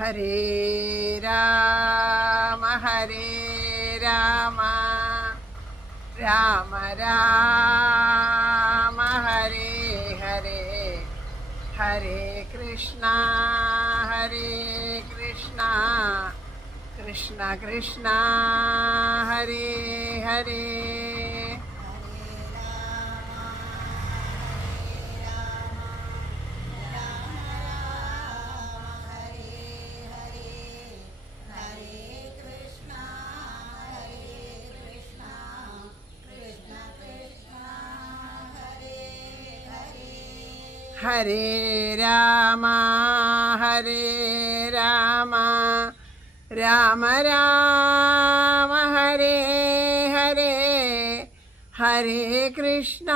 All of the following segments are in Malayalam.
ഹരേ രാമ രാമ രാമ ഹരേ ഹരേ ഹരേ കൃഷ്ണ കൃഷ്ണ കൃഷ്ണ ഹരേ ഹരേ. ഹരേ രാമ രാമ രാമ ഹരേ ഹരേ ഹരേ കൃഷ്ണ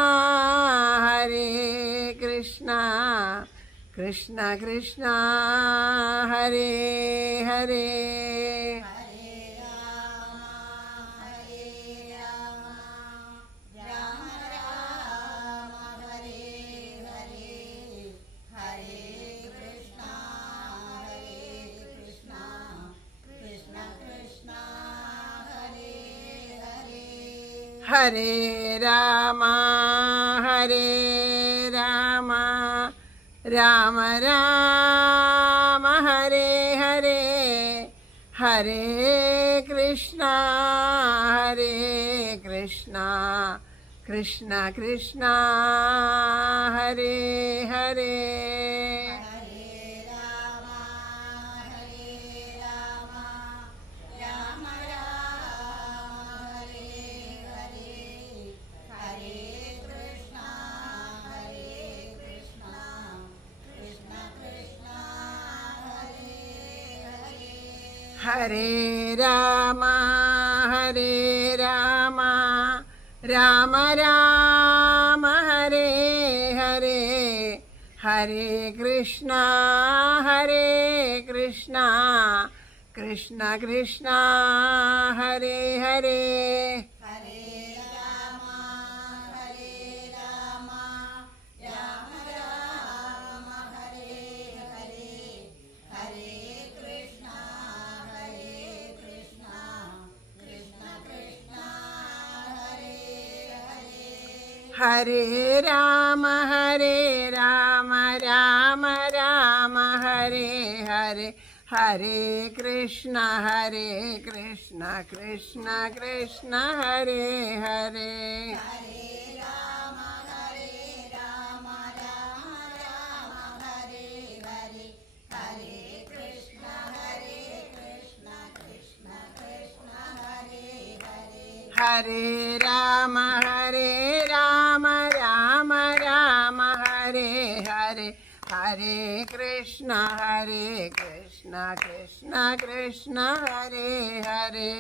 കൃഷ്ണ കൃഷ്ണ ഹരേ ഹരേ. ഹരേ രാമ രാമ രാമ ഹരേ ഹരേ ഹരേ കൃഷ്ണ കൃഷ്ണ കൃഷ്ണ ഹരേ ഹരേ. ഹരേ രാമ രാമ രാമ ഹരേ ഹരേ ഹരേ കൃഷ്ണ കൃഷ്ണ കൃഷ്ണ ഹരേ ഹരേ. ഹരേ രാമ രാമ രാമ ഹരേ ഹരേ ഹരേ കൃഷ്ണ കൃഷ്ണ കൃഷ്ണ ഹരേ ഹരേ. ഹരേ രാമ രാമ രാമ ഹരേ ഹരേ ഹരേ കൃഷ്ണ കൃഷ്ണ കൃഷ്ണ ഹരേ ഹരേ.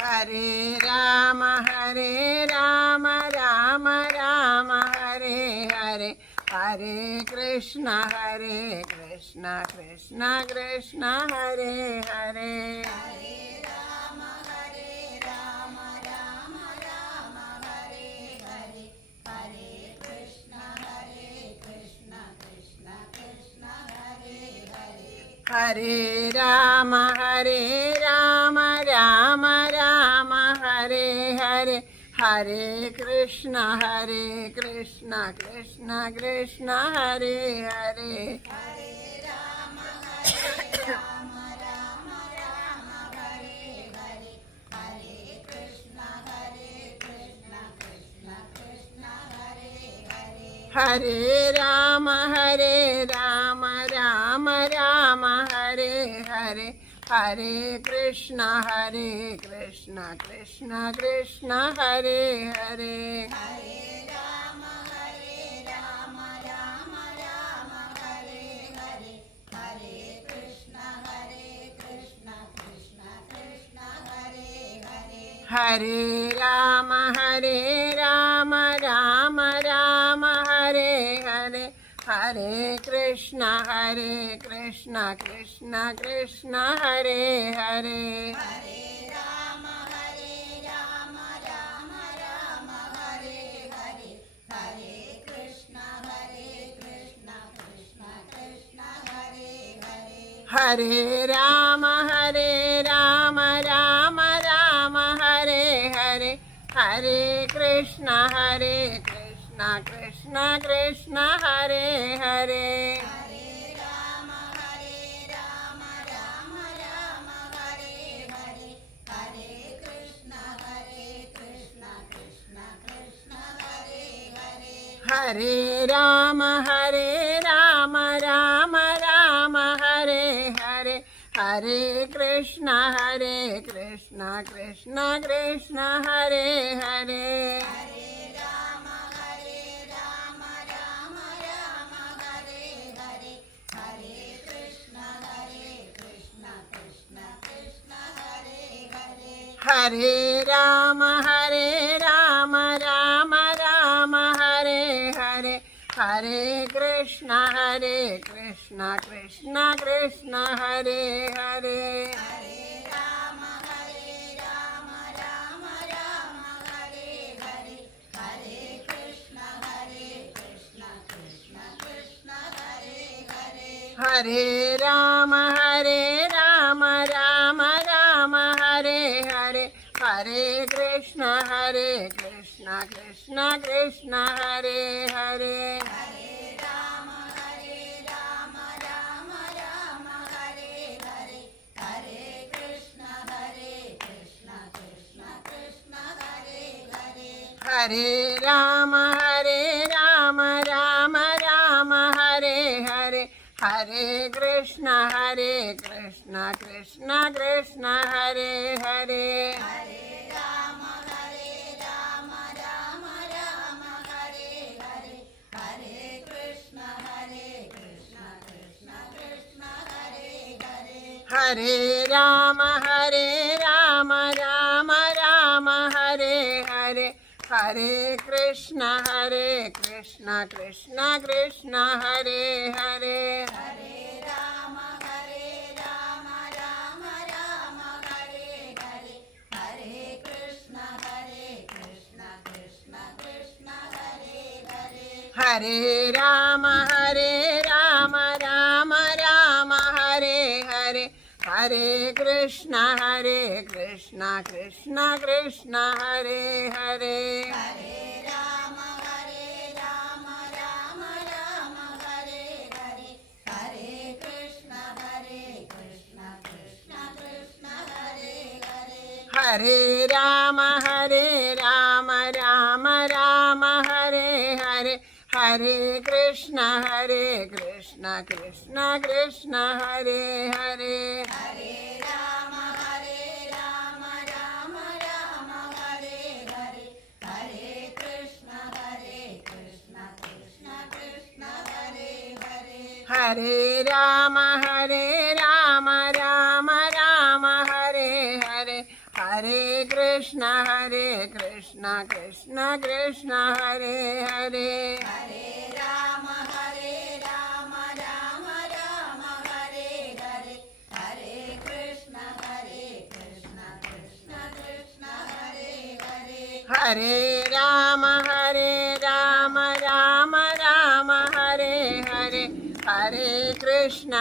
ഹരേ രാമ രാമ ഹരേ ഹരേ ഹരേ കൃഷ്ണ കൃഷ്ണ കൃഷ്ണ ഹരേ ഹരേ. ഹരേ രാമ രാമ ഹരേ ഹരേ ഹരേ കൃഷ്ണ കൃഷ്ണ കൃഷ്ണ ഹരേ ഹരേ. ഹരേ രാമ രാമ ഹരേ ഹരേ ഹരേ കൃഷ്ണ കൃഷ്ണ കൃഷ്ണ ഹരേ ഹരേ. ഹരേ രാമ രാമ ഹരേ ഹരേ ഹരേ കൃഷ്ണ കൃഷ്ണ കൃഷ്ണ ഹരേ ഹരേ. हरे राम राम राम हरे हरे, हरे कृष्ण कृष्ण कृष्ण हरे हरे। हरे राम राम राम हरे हरे, हरे कृष्ण कृष्ण कृष्ण हरे हरे। हरे राम राम राम हरे हरे, हरे कृष्ण कृष्ण कृष्ण हरे हरे। हरे राम राम राम हरे हरे, हरे कृष्ण कृष्ण कृष्ण हरे हरे। हरे राम राम हरे हरे, हरे कृष्ण कृष्ण कृष्ण हरे हरे। हरे राम राम हरे हरे, हरे कृष्ण कृष्ण कृष्ण हरे हरे। हरे राम राम राम हरे हरे, हरे कृष्ण कृष्ण कृष्ण हरे हरे। हरे राम राम हरे हरे, हरे कृष्ण कृष्ण कृष्ण हरे हरे। हरे राम राम हरे हरे, हरे कृष्ण कृष्ण कृष्ण हरे हरे। हरे राम राम हरे हरे, हरे कृष्ण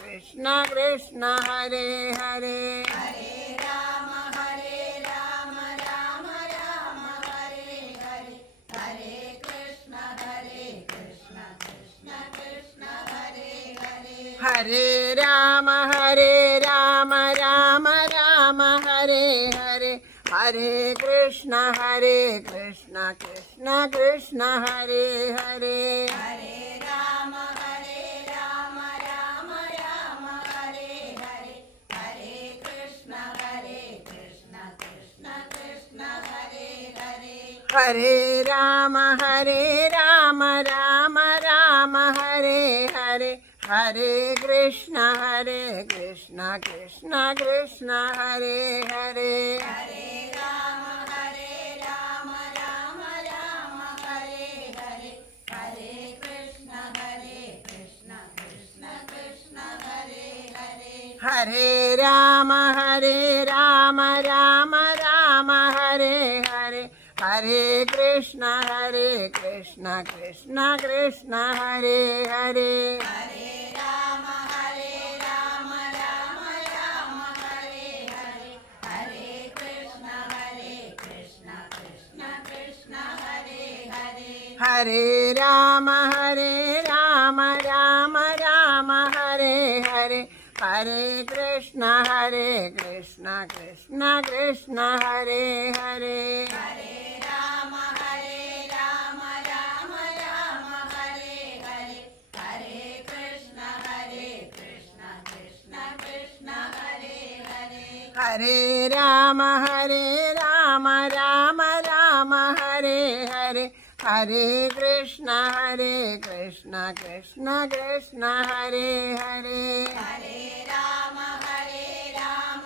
कृष्ण कृष्ण हरे हरे। हरे राम राम हरे हरे, हरे कृष्ण कृष्ण कृष्ण हरे हरे। हरे राम राम हरे हरे, हरे कृष्ण कृष्ण कृष्ण हरे हरे। हरे राम राम हरे हरे, हरे Krishna Krishna Krishna Hare Hare. Hare Rama Rama Rama Hare Hare, Hare Krishna Krishna Krishna Hare Hare. Hare Rama Rama Rama Hare Hare, Hare Krishna Krishna Krishna Hare Hare. Hare Rama Rama Rama Hare Hare, Hare Krishna Krishna Krishna Hare Hare. Hare Rama Rama Rama Hare Hare, Hare Krishna Krishna Krishna Hare Hare. Hare Rama Rama Rama Hare Hare, Hare Krishna Krishna Krishna Hare Hare. Hare Rama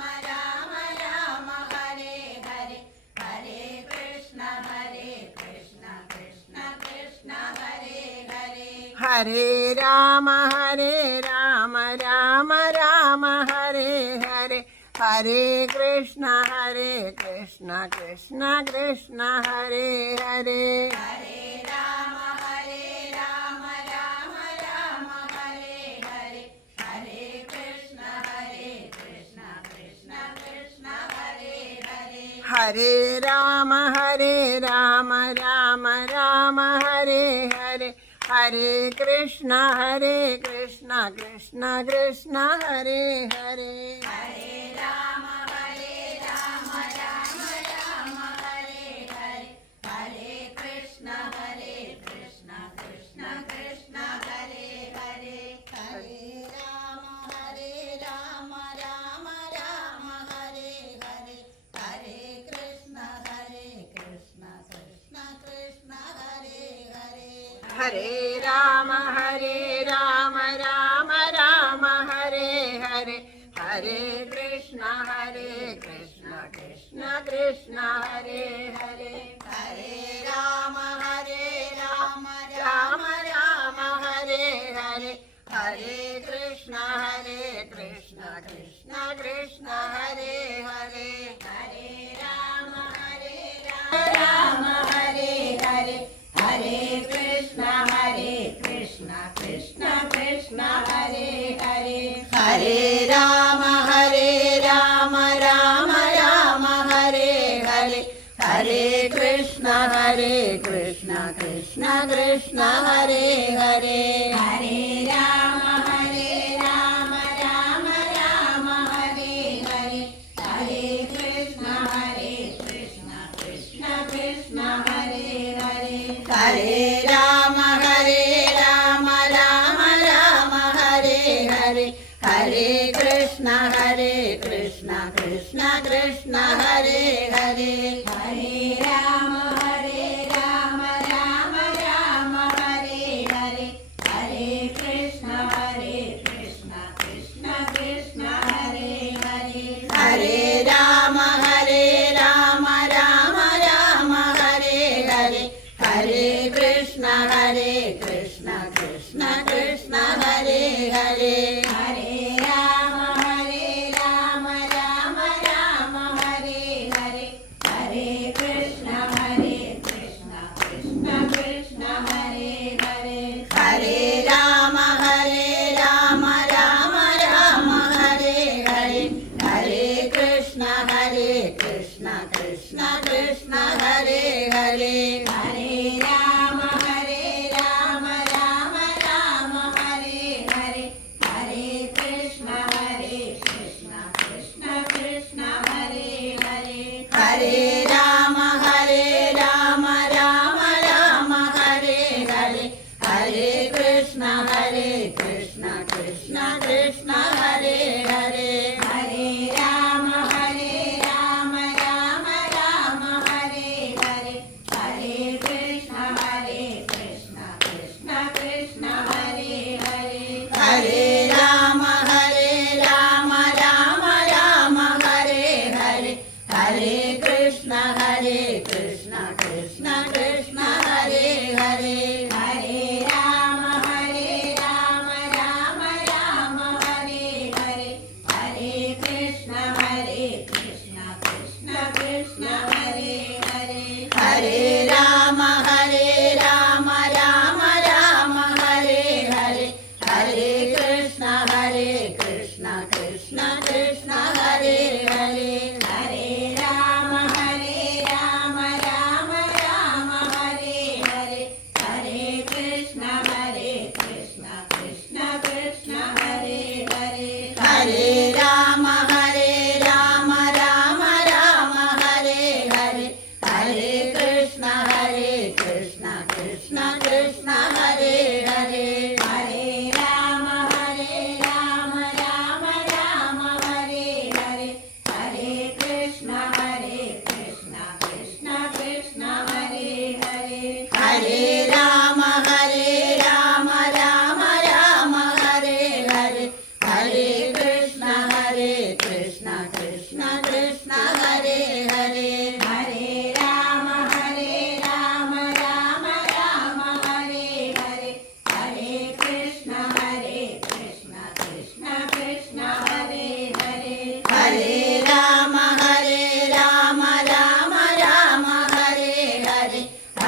Rama Rama Hare Hare, Hare Krishna Krishna Krishna Hare Hare. Hare Rama Rama Rama Hare Hare, Hare Krishna Krishna Krishna Hare Hare. Hare Rama Rama Rama Hare Hare, Hare Krishna Krishna Krishna Hare Hare. Hare Rama Rama Rama Hare Hare, Hare Krishna Krishna Krishna Hare Hare. Hare Rama Rama Rama Hare Hare, Hare Krishna Krishna Krishna Hare Hare. Hare Rama Rama Rama Hare Hare, Hare Krishna Krishna Krishna Hare Hare. Hare Rama Rama Rama Hare Hare, Hare Krishna Krishna Krishna Hare Hare. Hare Rama Rama Rama Hare Hare, Hare Krishna Krishna Krishna Hare Hare. Hare Rama Rama Hare Hare, Hare Krishna Krishna Krishna Hare Hare. Hare Rama Rama Rama Hare Hare, Hare Krishna Krishna Krishna Hare Hare. Hare Rama Rama Rama Hare Hare, Hare Krishna Krishna Krishna Hare Hare. Hare Rama Rama Rama Hare Hare, Hare Krishna Krishna Krishna Hare Hare. Hare Rama Rama Rama Hare Hare, Hare Krishna Krishna Krishna Hare Hare. Hare Rama Rama Rama Hare Hare, Hare Krishna Krishna Krishna Hare Hare. Hare Rama Rama Rama Hare Hare, Hare Krishna Krishna Krishna Hare Hare. Hare Rama Rama Rama Hare Hare, Hare Krishna Krishna Krishna Hare Hare. Hare Rama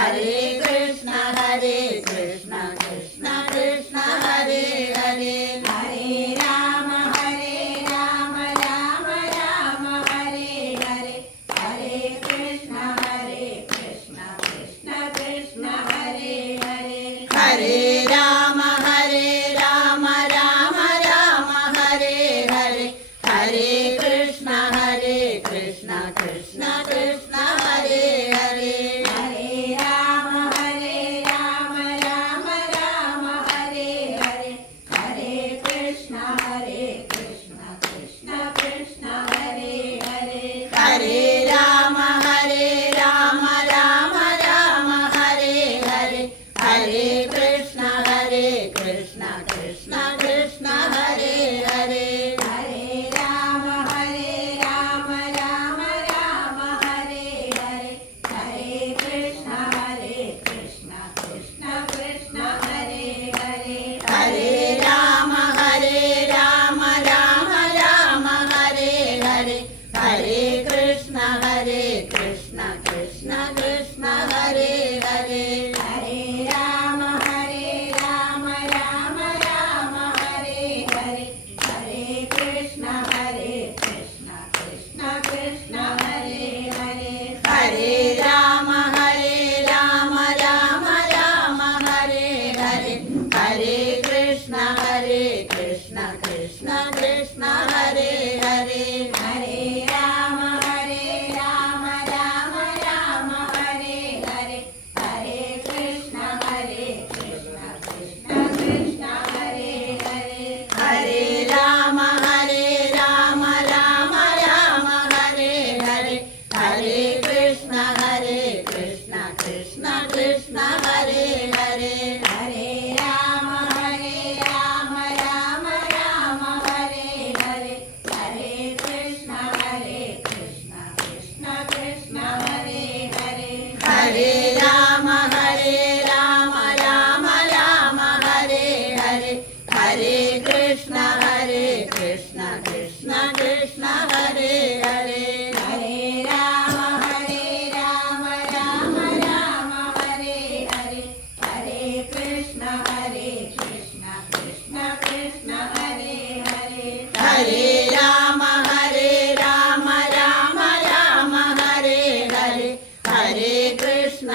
हरे कृष्ण कृष्ण कृष्ण कृष्ण हरे हरे हरे राम राम राम हरे हरे हरे कृष्ण कृष्ण कृष्ण हरे हरे हरे राम राम राम हरे हरे हरे कृष्ण कृष्ण कृष्ण कृष्ण हरे हरे हरे राम राम राम हरे हरे हरे कृष्ण कृष्ण कृष्ण हरे हरे हरे राम राम राम हरे हरे हरे कृष्ण कृष्ण कृष्ण कृष्ण हरे हरे हरे राम राम राम हरे हरे हरे कृष्ण कृष्ण कृष्ण हरे हरे हरे राम राम राम हरे हरे हरे कृष्ण कृष्ण कृष्ण कृष्ण हरे हरे हरे राम राम राम हरे हरे हरे कृष्ण कृष्ण कृष्ण हरे हरे हरे राम राम राम हरे हरे हरे कृष्ण कृष्ण कृष्ण कृष्ण हरे हरे हरे राम राम राम हरे हरे हरे कृष्ण कृष्ण कृष्ण हरे हरे हरे राम राम राम हरे हरे हरे कृष्ण कृष्ण कृष्ण कृष्ण हरे हरे हरे राम राम राम हरे हरे हरे कृष्ण कृष्ण कृष्ण हरे हरे हरे राम राम राम हरे हरे हरे कृष्ण कृष्ण कृष्ण कृष्ण हरे हरे हरे राम राम राम हरे हरे हरे कृष्ण कृष्ण कृष्ण हरे हरे हरे राम राम राम हरे हरे हरे कृष्ण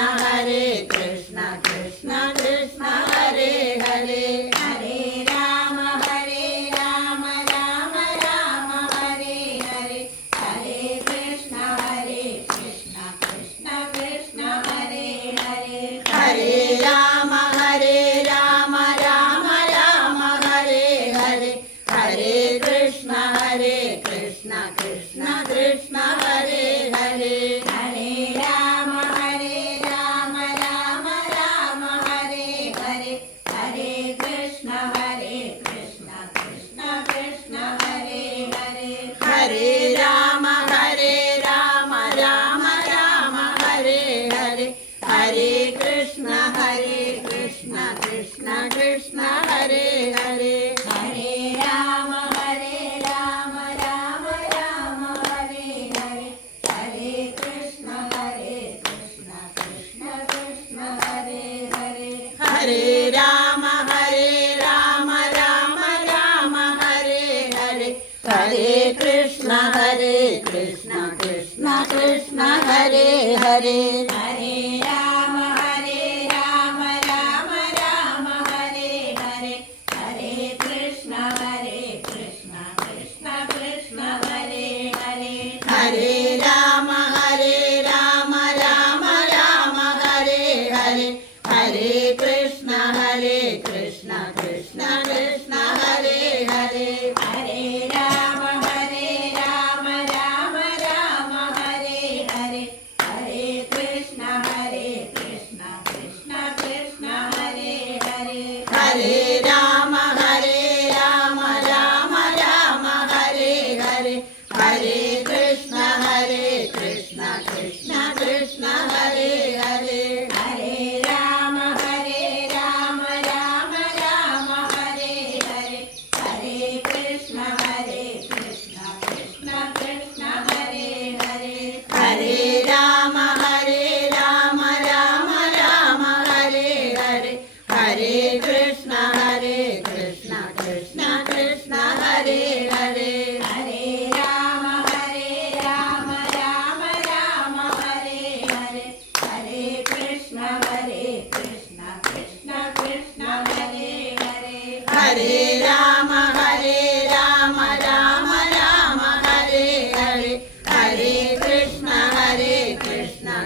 कृष्ण कृष्ण कृष्ण हरे हरे हरे राम राम राम हरे हरे हरे कृष्ण कृष्ण कृष्ण हरे हरे हरे राम राम राम हरे हरे हरे कृष्ण कृष्ण कृष्ण कृष्ण हरे हरे हरे राम राम राम हरे हरे हरे कृष्ण कृष्ण कृष्ण हरे हरे हरे राम राम राम हरे हरे हरे कृष्ण कृष्ण कृष्ण हरे हरे हरे राम राम राम हरे हरे हरे कृष्ण कृष्ण कृष्ण हरे हरे हरे राम राम राम हरे हरे हरे कृष्ण कृष्ण कृष्ण हरे हरे हरे राम राम राम हरे हरे हरे कृष्ण कृष्ण कृष्ण हरे हरे हरे राम राम राम हरे हरे हरे कृष्ण कृष्ण कृष्ण हरे हरे हरे राम राम राम हरे हरे हरे कृष्ण कृष्ण कृष्ण हरे हरे हरे राम राम राम हरे हरे हरे कृष्ण कृष्ण कृष्ण हरे हरे हरे राम राम राम हरे हरे हरे कृष्ण कृष्ण कृष्ण हरे हरे हरे राम राम राम ഹരേ രാമ രാമ രാമ ഹരേ ഹരേ ഹരേ കൃഷ്ണ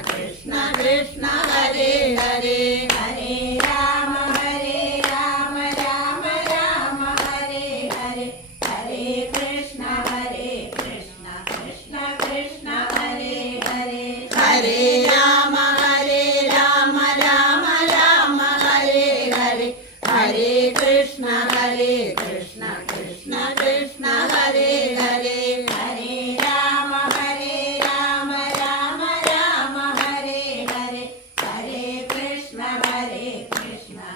കൃഷ്ണ കൃഷ്ണ ഹരേ ഹരേ ഹരേ രാമ രാമ രാമ ഹരേ ഹരേ ഹരേ കൃഷ്ണ കൃഷ്ണ കൃഷ്ണ ഹരേ ഹരേ ഹരേ രാമ രാമ രാമ ഹരേ ഹരേ ഹരേ കൃഷ്ണ കൃഷ്ണ കൃഷ്ണ ഹരേ ഹരേ ഹരേ രാമ രാമ രാമ ഹരേ ഹരേ ഹരേ കൃഷ്ണ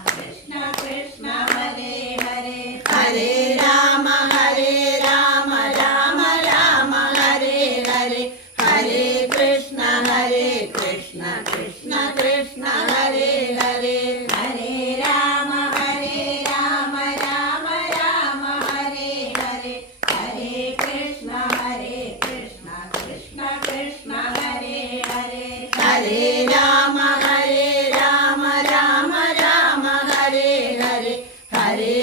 കൃഷ്ണ കൃഷ്ണ ഹരേ ഹരേ ഹരേ രാമ രാമ രാമ ഹരേ ഹരേ ഹരേ കൃഷ്ണ കൃഷ്ണ കൃഷ്ണ ഹരേ ഹരേ ഹരേ രാമ രാമ രാമ ഹരേ ഹരേ ഹരേ കൃഷ്ണ കൃഷ്ണ കൃഷ്ണ ഹരേ ഹരേ ഹരേ രാമ രാമ രാമ ഹരേ ഹരേ ഹരേ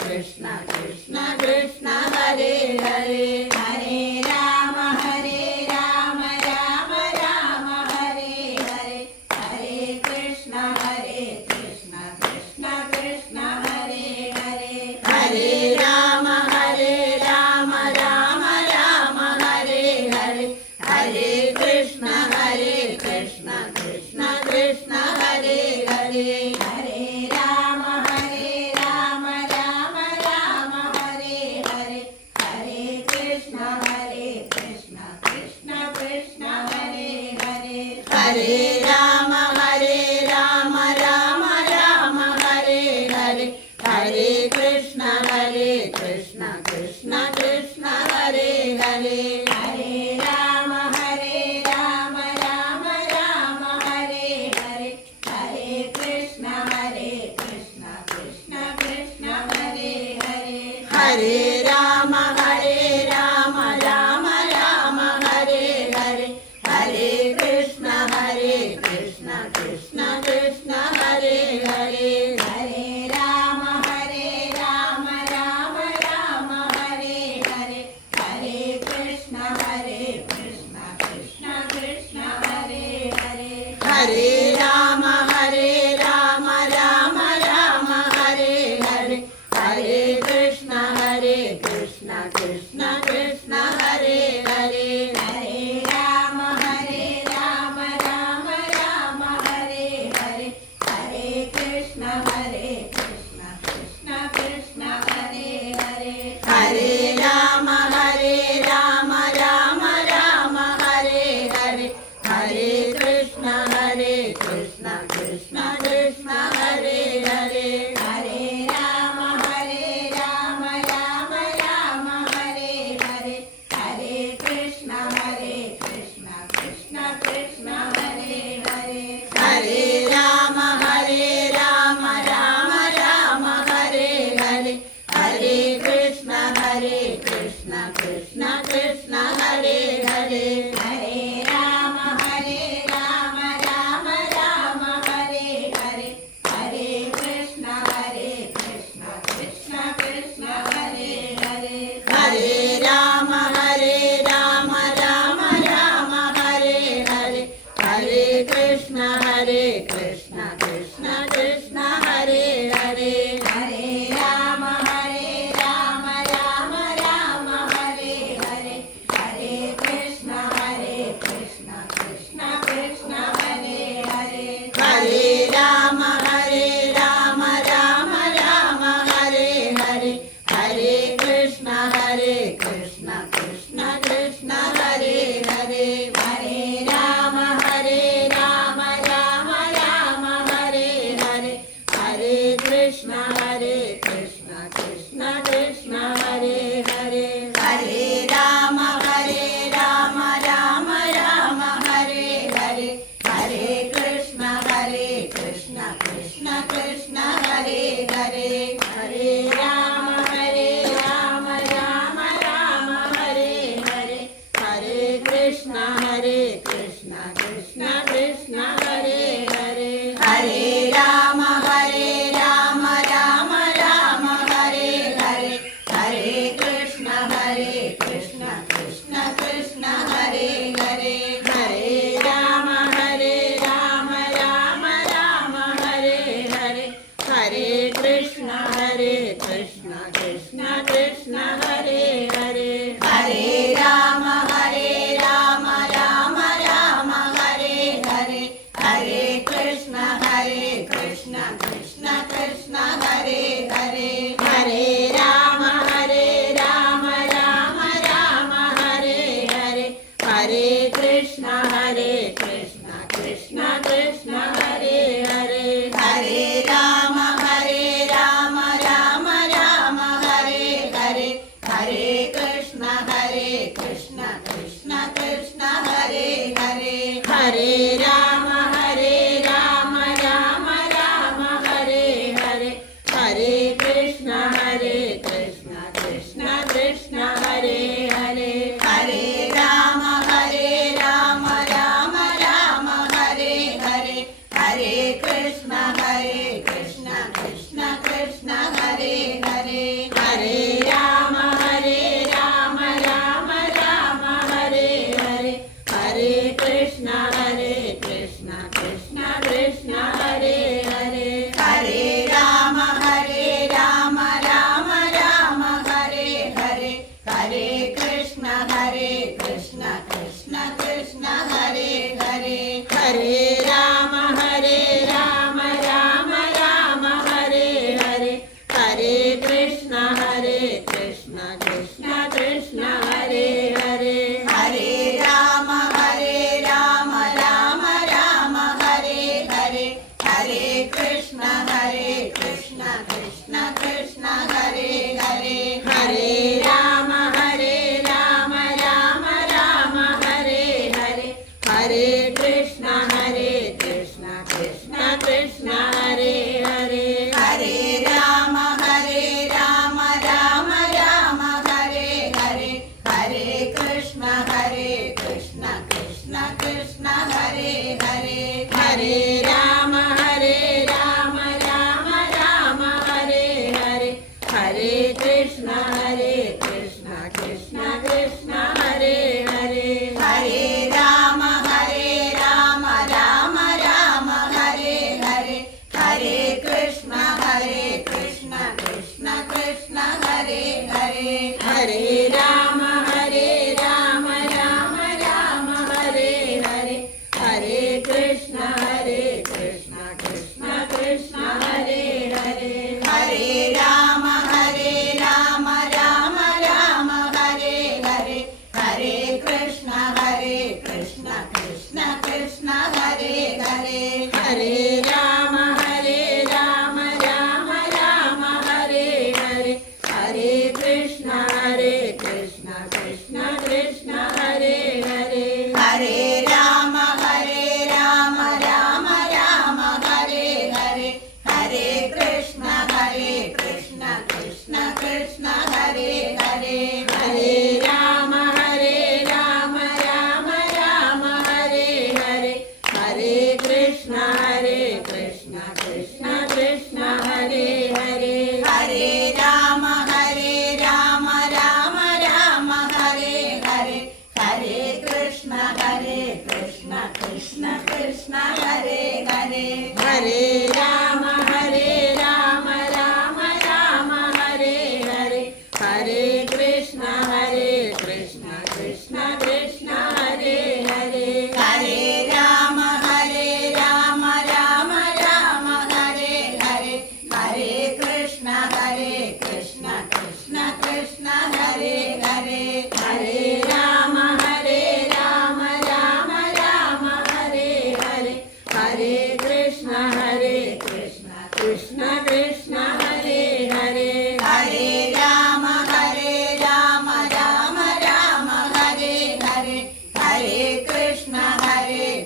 കൃഷ്ണ കൃഷ്ണ കൃഷ്ണ ഹരേ ഹരേ ഹരേ രാമ രാമ രാമ ഹരേ ഹരേ ഹരേ കൃഷ്ണ കൃഷ്ണ കൃഷ്ണ ഹരേ ഹരേ ഹരേ രാമ രാമ രാമ ഹരേ ഹരേ ഹരേ കൃഷ്ണ കൃഷ്ണ കൃഷ്ണ ഹരേ ഹരേ ഹരേ രാമ രാമ രാമ ഹരേ ഹരേ ഹരേ കൃഷ്ണ കൃഷ്ണ കൃഷ്ണ ഹരേ ഹരേ ഹരേ രാമ രാമ രാമ ഹരേ ഹരേ ഹരേ കൃഷ്ണ കൃഷ്ണ കൃഷ്ണ ഹരേ ഹരേ ഹരേ രാമ രാമ രാമ ഹരേ ഹരേ ഹരേ കൃഷ്ണ കൃഷ്ണ കൃഷ്ണ ഹരേ ഹരേ ഹരേ രാമ രാമ ഹരേ ഹരേ ഹരേ കൃഷ്ണ കൃഷ്ണ കൃഷ്ണ ഹരേ ഹരേ ഹരേ രാമ രാമ രാമ ഹരേ ഹരേ ഹരേ കൃഷ്ണ കൃഷ്ണ കൃഷ്ണ ഹരേ ഹരേ ഹരേ രാമ രാമ രാമ ഹരേ ഹരേ ഹരേ കൃഷ്ണ കൃഷ്ണ കൃഷ്ണ ഹരേ ഹരേ ഹരേ രാമ രാമ രാമ ഹരേ ഹരേ ഹരേ കൃഷ്ണ കൃഷ്ണ കൃഷ്ണ ഹരേ ഹരേ ഹരേ രാമ രാമ ഹരേ ഹരേ ഹരേ കൃഷ്ണ കൃഷ്ണ കൃഷ്ണ ഹരേ ഹരേ ഹരേ രാമ രാമ രാമ ഹരേ ഹരേ ഹരേ കൃഷ്ണ കൃഷ്ണ കൃഷ്ണ ഹരേ ഹരേ ഹരേ രാമ രാമ രാമ ഹരേ ഹരേ ഹരേ കൃഷ്ണ കൃഷ്ണ കൃഷ്ണ ഹരേ ഹരേ ഹരേ രാമ രാമ രാമ ഹരേ ഹരേ ഹരേ കൃഷ്ണ കൃഷ്ണ കൃഷ്ണ ഹരേ ഹരേ ഹരേ രാമ രാമ രാമ ഹരേ ഹരേ ഹരേ കൃഷ്ണ കൃഷ്ണ കൃഷ്ണ ഹരേ ഹരേ ഹരേ രാമ രാമ രാമ ഹരേ ഹരേ ഹരേ കൃഷ്ണ കൃഷ്ണ കൃഷ്ണ ഹരേ ഹരേ ഹരേ രാമ രാമ രാമ ഹരേ ഹരേ ഹരേ കൃഷ്ണ കൃഷ്ണ കൃഷ്ണ ഹരേ ഹരേ ഹരേ രാമ രാമ രാമ ഹരേ ഹരേ ഹരേ കൃഷ്ണ കൃഷ്ണ കൃഷ്ണ ഹരേ ഹരേ ഹരേ രാമ രാമ രാമ ഹരേ ഹരേ ഹരേ കൃഷ്ണ കൃഷ്ണ കൃഷ്ണ ഹരേ ഹരേ ഹരേ രാമ രാമ രാമ ഹരേ ഹരേ ഹരേ കൃഷ്ണ കൃഷ്ണ കൃഷ്ണ ഹരേ ഹരേ ഹരേ രാമ രാമ कृष्ण हरे कृष्ण कृष्ण कृष्ण हरे हरे हरे राम राम राम हरे हरे हरे कृष्ण कृष्ण कृष्ण हरे हरे हरे राम राम राम हरे हरे हरे कृष्ण कृष्ण कृष्ण कृष्ण हरे हरे हरे राम राम राम हरे हरे हरे कृष्ण कृष्ण कृष्ण हरे हरे हरे राम राम राम हरे हरे हरे कृष्ण कृष्ण कृष्ण हरे हरे हरे राम राम राम हरे हरे हरे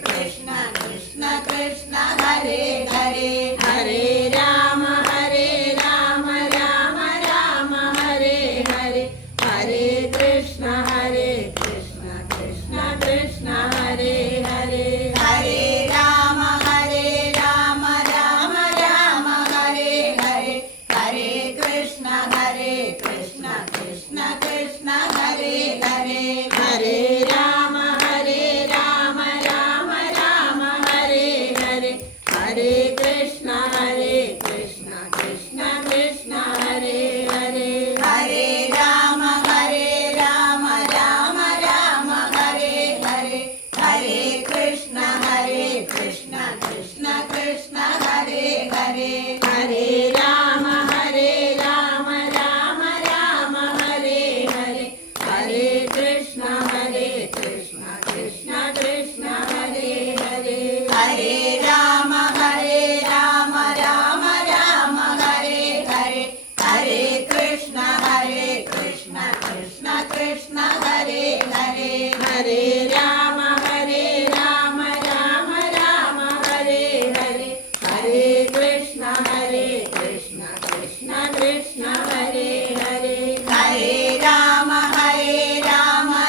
कृष्ण कृष्ण कृष्ण हरे हरे हरे राम राम राम हरे हरे हरे कृष्ण कृष्ण कृष्ण हरे हरे हरे राम राम राम हरे हरे हरे कृष्ण कृष्ण कृष्ण हरे हरे हरे राम राम राम हरे हरे हरे कृष्ण कृष्ण कृष्ण हरे हरे हरे राम राम राम हरे हरे हरे कृष्ण कृष्ण कृष्ण हरे हरे हरे राम राम राम हरे हरे हरे कृष्ण कृष्ण कृष्ण हरे हरे हरे राम राम राम हरे हरे हरे कृष्ण कृष्ण कृष्ण हरे हरे हरे राम राम राम हरे हरे हरे कृष्ण कृष्ण कृष्ण हरे हरे हरे राम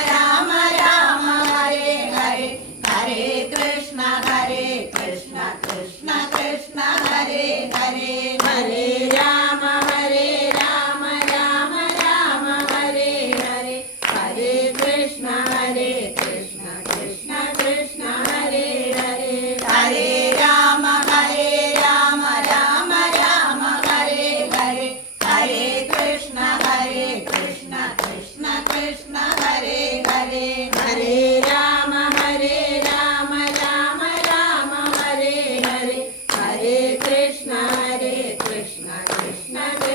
राम राम हरे हरे हरे कृष्ण कृष्ण कृष्ण हरे हरे हरे राम राम राम हरे हरे हरे कृष्ण कृष्ण कृष्ण हरे हरे हरे राम राम राम हरे हरे हरे कृष्ण कृष्ण कृष्ण हरे हरे हरे राम राम राम हरे हरे हरे कृष्ण कृष्ण कृष्ण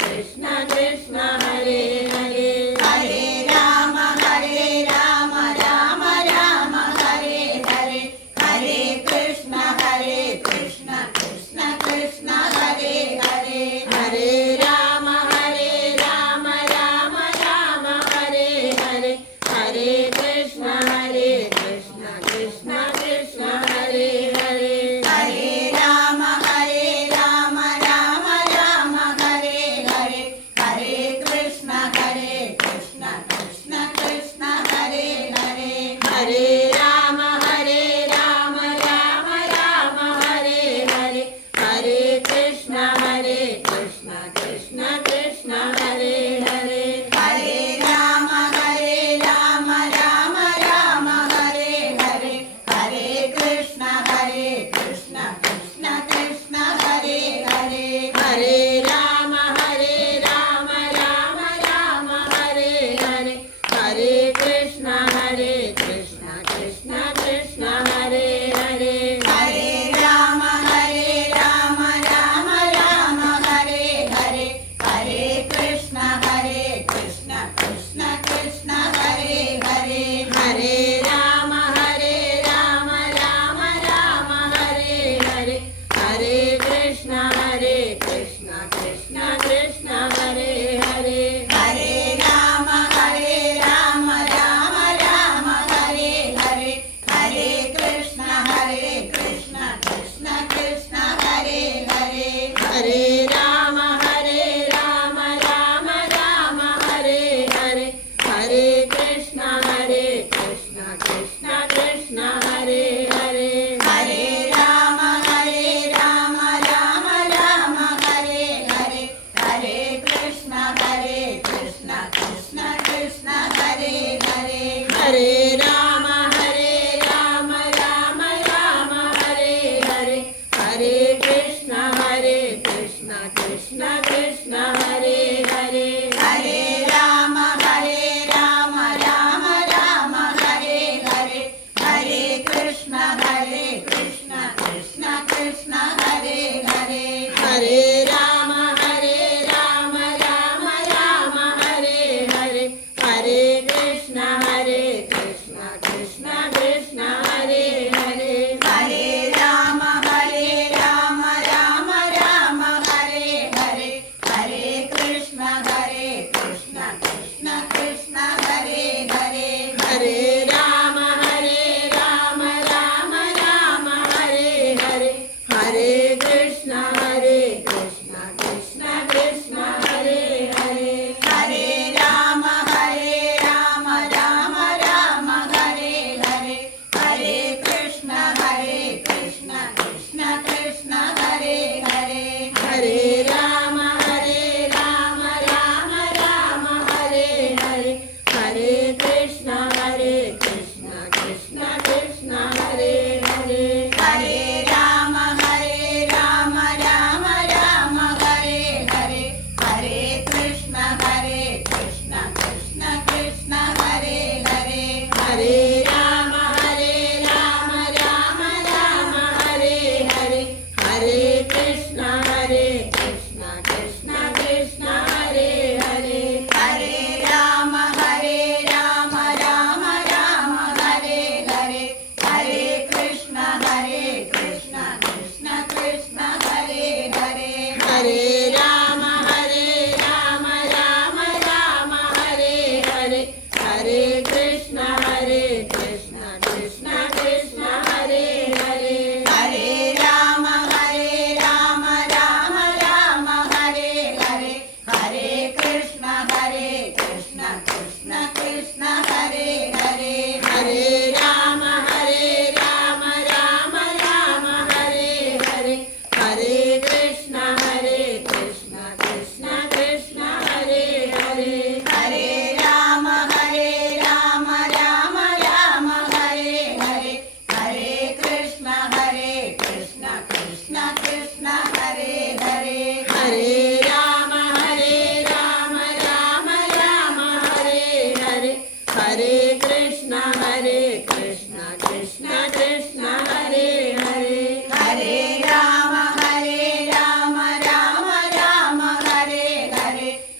കൃഷ്ണ കൃഷ്ണ ഹരേ ഹരേ ഹരേ രാമ രാമ രാമ രാമ ഹരേ ഹരേ ഹരേ കൃഷ്ണ കൃഷ്ണ കൃഷ്ണ ഹരേ ഹരേ ഹരേ രാമ രാമ രാമ ഹരേ ഹരേ ഹരേ കൃഷ്ണ കൃഷ്ണ കൃഷ്ണ കൃഷ്ണ ഹരേ ഹരേ ഹരേ രാമ രാമ രാമ ഹരേ ഹരേ ഹരേ കൃഷ്ണ കൃഷ്ണ കൃഷ്ണ കൃഷ്ണ ഹരേ ഹരേ ഹരേ രാമ രാമ രാമ ഹരേ ഹരേ ഹരേ കൃഷ്ണ കൃഷ്ണ കൃഷ്ണ കൃഷ്ണ ഹരേ ഹരേ ഹരേ രാമ രാമ രാമ ഹരേ ഹരേ ഹരേ കൃഷ്ണ കൃഷ്ണ കൃഷ്ണ കൃഷ്ണ ഹരേ ഹരേ ഹരേ രാമ രാമ രാമ ഹരേ ഹരേ ഹരേ കൃഷ്ണ കൃഷ്ണ കൃഷ്ണ കൃഷ്ണ ഹരേ ഹരേ ഹരേ രാമ രാമ രാമ ഹരേ ഹരേ ഹരേ കൃഷ്ണ കൃഷ്ണ കൃഷ്ണ കൃഷ്ണ ഹരേ ഹരേ ഹരേ രാമ രാമ രാമ ഹരേ ഹരേ ഹരേ കൃഷ്ണ കൃഷ്ണ കൃഷ്ണ കൃഷ്ണ ഹരേ ഹരേ ഹരേ രാമ രാമ രാമ ഹരേ ഹരേ ഹരേ കൃഷ്ണ കൃഷ്ണ കൃഷ്ണ കൃഷ്ണ ഹരേ ഹരേ ഹരേ രാമ രാമ രാമ ഹരേ ഹരേ ഹരേ കൃഷ്ണ കൃഷ്ണ കൃഷ്ണ കൃഷ്ണ ഹരേ ഹരേ ഹരേ രാമ രാമ രാമ ഹരേ ഹരേ ഹരേ കൃഷ്ണ കൃഷ്ണ കൃഷ്ണ കൃഷ്ണ ഹരേ ഹരേ ഹരേ രാമ രാമ രാമ ഹരേ ഹരേ ഹരേ കൃഷ്ണ കൃഷ്ണ കൃഷ്ണ കൃഷ്ണ ഹരേ ഹരേ ഹരേ രാമ രാമ രാമ ഹരേ ഹരേ ഹരേ കൃഷ്ണ കൃഷ്ണ കൃഷ്ണ കൃഷ്ണ ഹരേ ഹരേ ഹരേ രാമ രാമ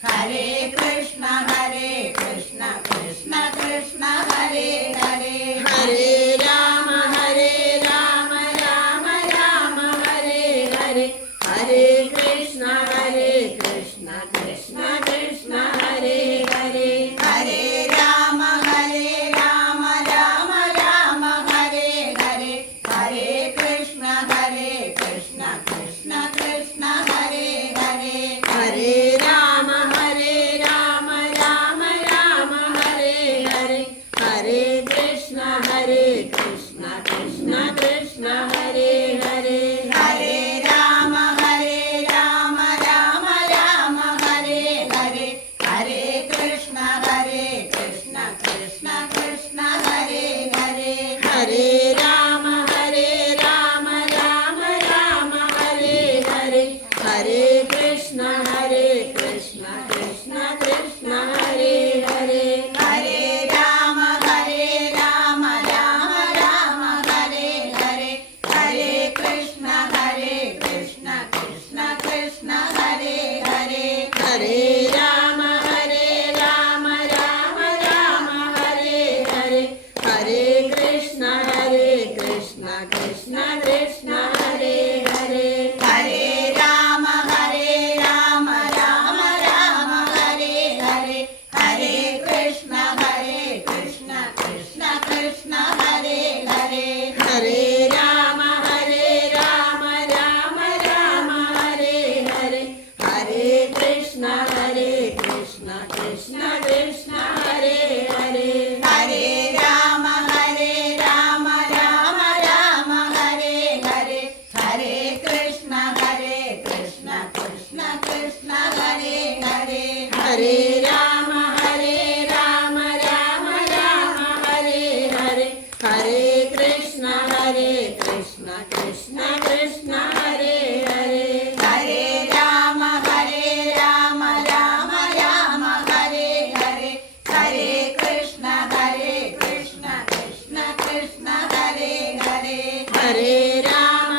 हरे कृष्ण कृष्ण कृष्ण हरे हरे हरे राम राम राम हरे हरे हरे कृष्ण कृष्ण कृष्ण हरे हरे हरे राम राम राम हरे हरे हरे कृष्ण कृष्ण कृष्ण हरे हरे हरे राम राम राम हरे हरे हरे कृष्ण कृष्ण कृष्ण हरे हरे हरे राम राम राम हरे हरे हरे कृष्ण कृष्ण कृष्ण हरे हरे हरे राम राम राम हरे हरे हरे कृष्ण कृष्ण कृष्ण हरे हरे हरे राम राम राम हरे हरे हरे कृष्ण कृष्ण कृष्ण हरे हरे हरे राम राम राम हरे हरे हरे कृष्ण कृष्ण कृष्ण हरे हरे हरे राम राम राम हरे हरे हरे कृष्ण कृष्ण कृष्ण हरे हरे हरे राम राम राम हरे हरे हरे कृष्ण कृष्ण कृष्ण हरे हरे हरे राम राम राम हरे हरे हरे कृष्ण कृष्ण कृष्ण हरे हरे हरे राम राम राम हरे हरे हरे कृष्ण कृष्ण कृष्ण हरे हरे हरे राम राम राम हरे हरे हरे कृष्ण कृष्ण कृष्ण हरे हरे हरे राम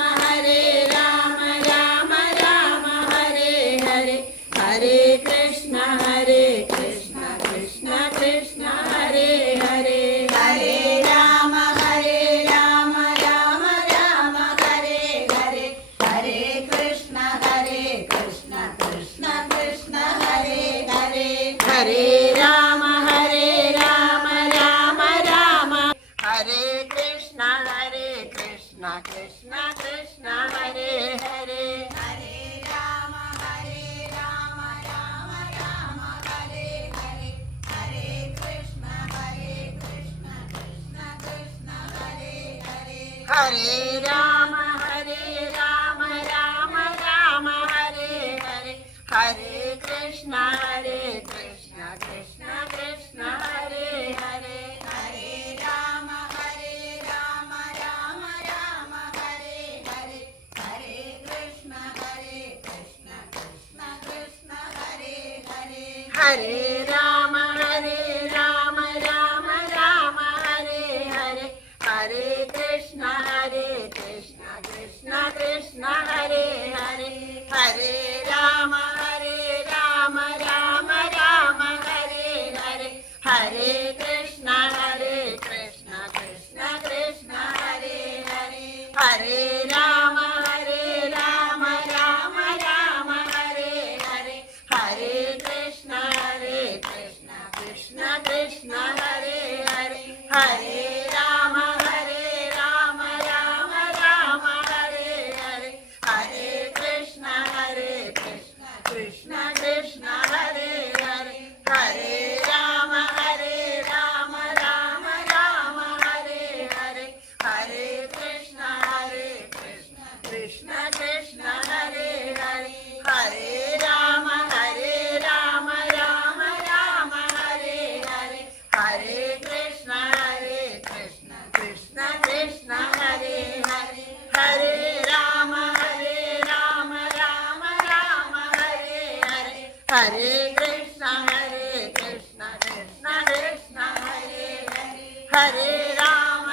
राम राम हरे हरे हरे कृष्ण कृष्ण कृष्ण हरे हरे हरे राम राम राम हरे हरे हरे कृष्ण कृष्ण कृष्ण हरे हरे हरे राम राम राम हरे Krishna Krishna Krishna Hare Hare Hare Ram Ram Ram Hare Hare Hare Krishna Krishna Krishna Hare Hare Hare Ram Ram Ram Hare Hare Hare Krishna Krishna Krishna Hare Hare Hare Ram Ram Ram Hare Hare Hare Krishna Krishna Krishna Hare Hare Hare Ram Ram Ram Hare Hare Hare Krishna Krishna Krishna Hare Hare Hare Ram Ram Ram Hare Hare Hare Krishna Krishna Krishna Hare Hare Hare Ram Ram Ram Hare Hare Hare Krishna Krishna Krishna Hare Hare Hare Ram Ram Ram Hare Hare Hare Krishna Krishna Krishna Hare Hare Hare Ram Ram Ram Hare Hare Hare Krishna Krishna Krishna Hare Hare Hare Ram Ram Ram Hare Hare Hare Krishna Krishna Krishna Hare Hare Hare Ram Ram Ram Hare Hare Hare Krishna Krishna Krishna Hare Hare Hare Ram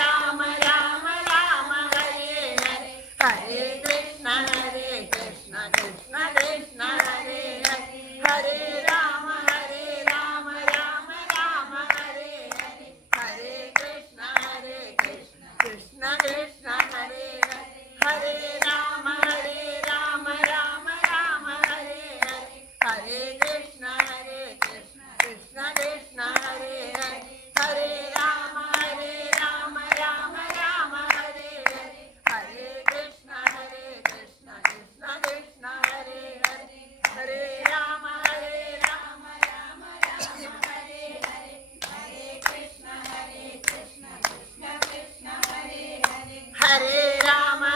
Ram Ram Hare Hare Hare Krishna Krishna Krishna Hare Hare Krishna Krishna Krishna Hare Hare Hare Rama Rama Rama Hare Hare Hare Krishna Krishna Krishna Hare Hare Hare Rama Rama Rama Hare Hare Hare Krishna Krishna Krishna Hare Hare Hare Rama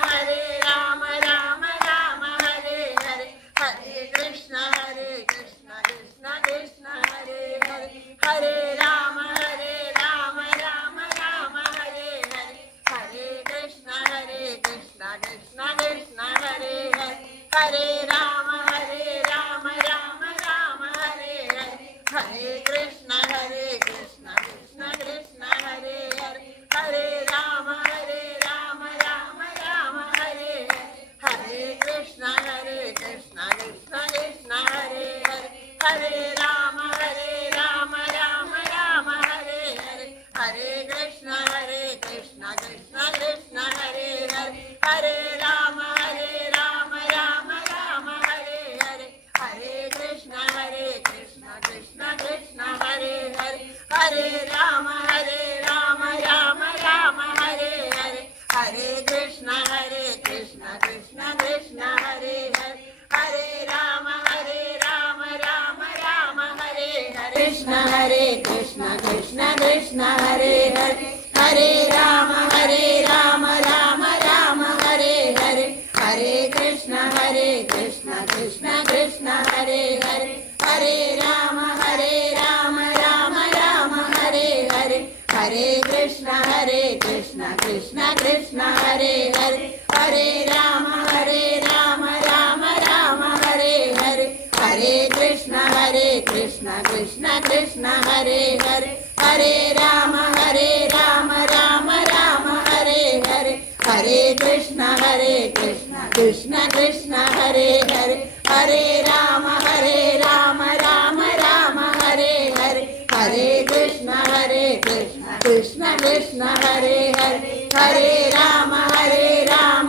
Rama Rama Hare Hare Hare Krishna Krishna Krishna Hare Hare Hare Rama Rama Rama Hare Hare Hare Krishna Krishna Krishna Hare Hare Hare Rama Rama Rama Hare Hare Hare Krishna Krishna Krishna Hare Hare Hare Rama Rama Rama Hare Hare Hare Krishna Krishna Krishna Hare Hare Hare Rama Rama Rama Hare Hare Hare Krishna Krishna Krishna Hare Hare Hare Rama Rama Rama Hare Hare Hare Krishna Krishna Krishna Hare Hare Hare Rama Rama Rama Hare Hare Hare Krishna Krishna Krishna Hare Hare Hare Rama Rama Rama Hare Hare Krishna Krishna Krishna Hare Hare Hare Rama Rama Rama Hare Hare Hare Krishna Krishna Krishna Hare Hare Hare Rama Rama Rama Hare Hare Hare Krishna Krishna Krishna Hare Hare Hare Rama Rama Rama Hare Hare Hare Krishna Krishna Krishna Hare Hare Hare Rama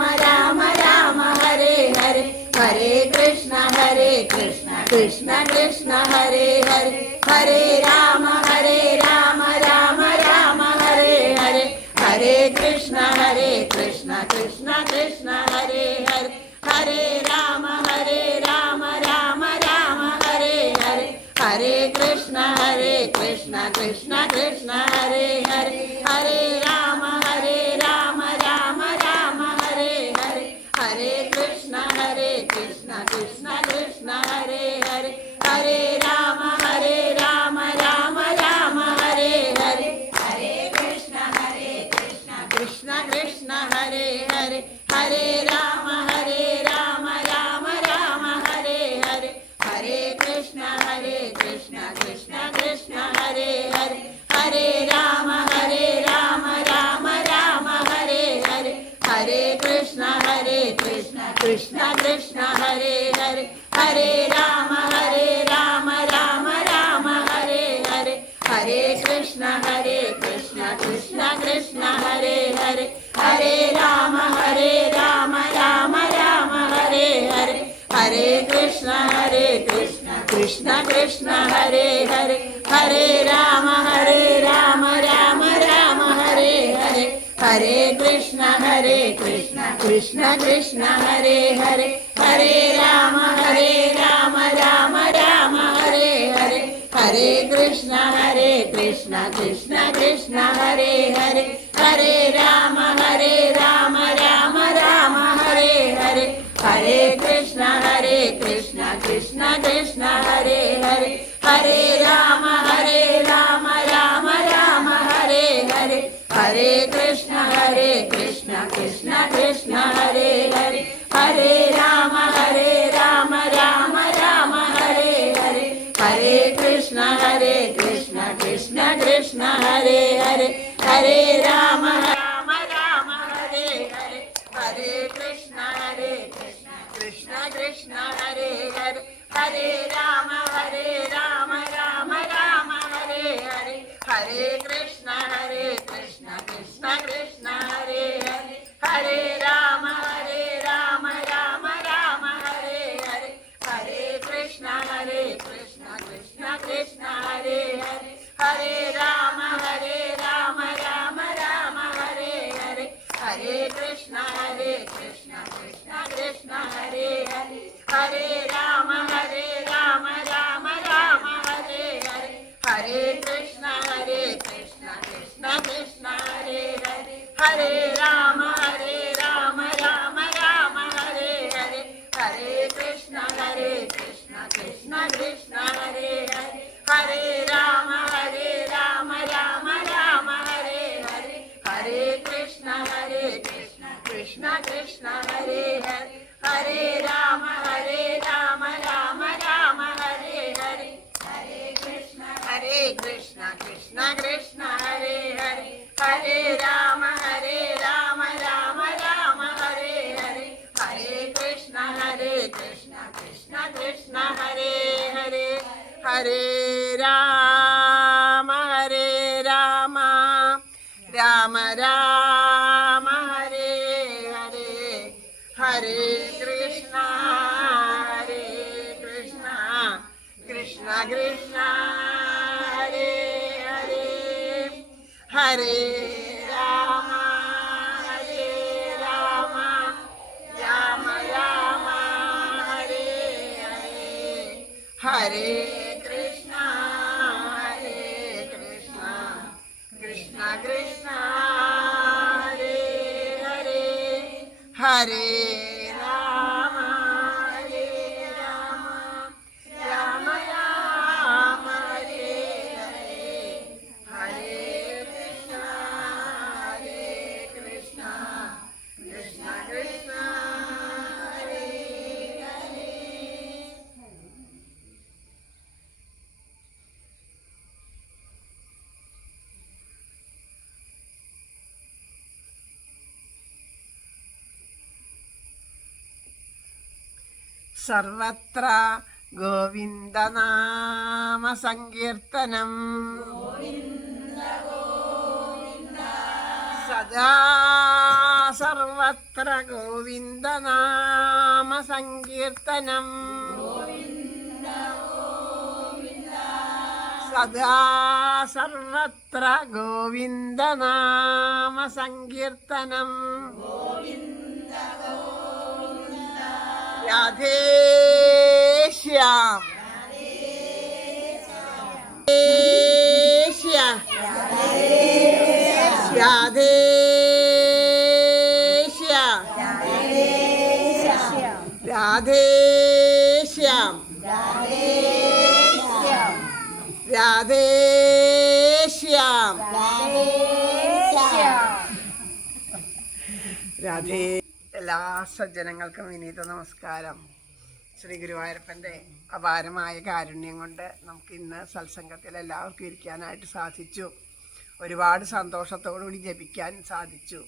Rama Rama Hare Hare Hare Krishna Krishna Krishna Hare Hare Hare Rama Rama Rama Hare Hare Hare Krishna Krishna Krishna Hare Hare Hare Rama Rama Rama Hare Hare Hare Krishna Krishna Krishna Hare Hare Hare Rama Rama Rama Hare Hare Hare Krishna Krishna Krishna Hare Hare Hare Rama Rama Rama Hare Hare Hare Krishna Krishna Krishna Hare Hare Hare Rama Rama Rama Hare Hare Hare Krishna Krishna Krishna Hare Hare Hare Rama Rama Rama Hare Hare Hare Krishna Krishna Krishna Hare Hare Hare Rama Rama Rama Hare Hare Hare Krishna Krishna Krishna Hare Hare Hare Rama Rama Rama Hare Hare Hare Krishna Krishna Krishna Hare Hare Hare Rama Rama Rama Hare Hare Hare Krishna Krishna Krishna Hare Hare Hare Rama Rama Rama Hare Hare Hare Krishna Krishna Krishna Hare Hare Hare Rama Rama Rama Hare Hare Hare Krishna Krishna Krishna Hare Hare Hare Rama Rama Rama Hare Hare Hare Krishna Krishna Krishna Hare Hare Hare Rama Rama Rama Hare Hare Hare Krishna Krishna Krishna Hare Hare Hare Rama Rama Rama Hare Hare Hare Krishna Krishna Krishna Hare Hare Hare Rama Rama Rama Hare Hare Hare Krishna Krishna Krishna Hare Hare Hare Rama Rama Hare Hare Hare Krishna Krishna Krishna Hare Hare Hare Rama Rama Rama Hare Hare Hare Krishna Krishna Krishna Hare Hare Hare Rama Rama Rama Hare Hare Hare Krishna Krishna Krishna Krishna Hare Hare Hare Ram Ram Ram Hare Hare Hare Krishna Krishna Krishna Hare Hare Hare Ram Ram Ram Hare Hare Hare Krishna Krishna Krishna Hare Hare Hare Ram Ram Ram Hare Hare Hare Krishna Krishna Krishna Hare Hare Hare Ram Ram Ram Hare Hare Hare Krishna Krishna Krishna Hare Hare Hare Ram Ram Ram Hare Hare Hare Krishna Krishna Krishna Hare Hare Hare Ram Ram Ram Hare Hare Hare Krishna Krishna Krishna Hare Hare Hare Ram Ram Ram Hare Hare Hare Krishna Krishna Krishna Hare Hare Hare Ram Ram Ram Hare Hare Hare Krishna Krishna Krishna Hare Hare Hare Ram Ram Ram Hare Hare Hare Krishna Krishna Krishna Hare Hare സർവത്ര ഗോവിന്ദനാമ സങ്കീർത്തനം സദാ സർവത്ര ഗോവിന്ദനാമ സങ്കീർത്തനം സദാ സർവത്ര ഗോവിന്ദനാമ സങ്കീർത്തനം രാധേശ്യാം രാധേശ്യാം രാധേശ്യാം രാധേശ്യാം രാധേ. എല്ലാ സജ്ജനങ്ങൾക്കും വിനീത നമസ്കാരം. ശ്രീ ഗുരുവായൂരപ്പൻ്റെ അപാരമായ കാരുണ്യം കൊണ്ട് നമുക്ക് ഇന്ന് സത്സംഗത്തിൽ എല്ലാവർക്കും ഇരിക്കാനായിട്ട് സാധിച്ചു. ഒരുപാട് സന്തോഷത്തോടുകൂടി ജപിക്കാൻ സാധിച്ചു.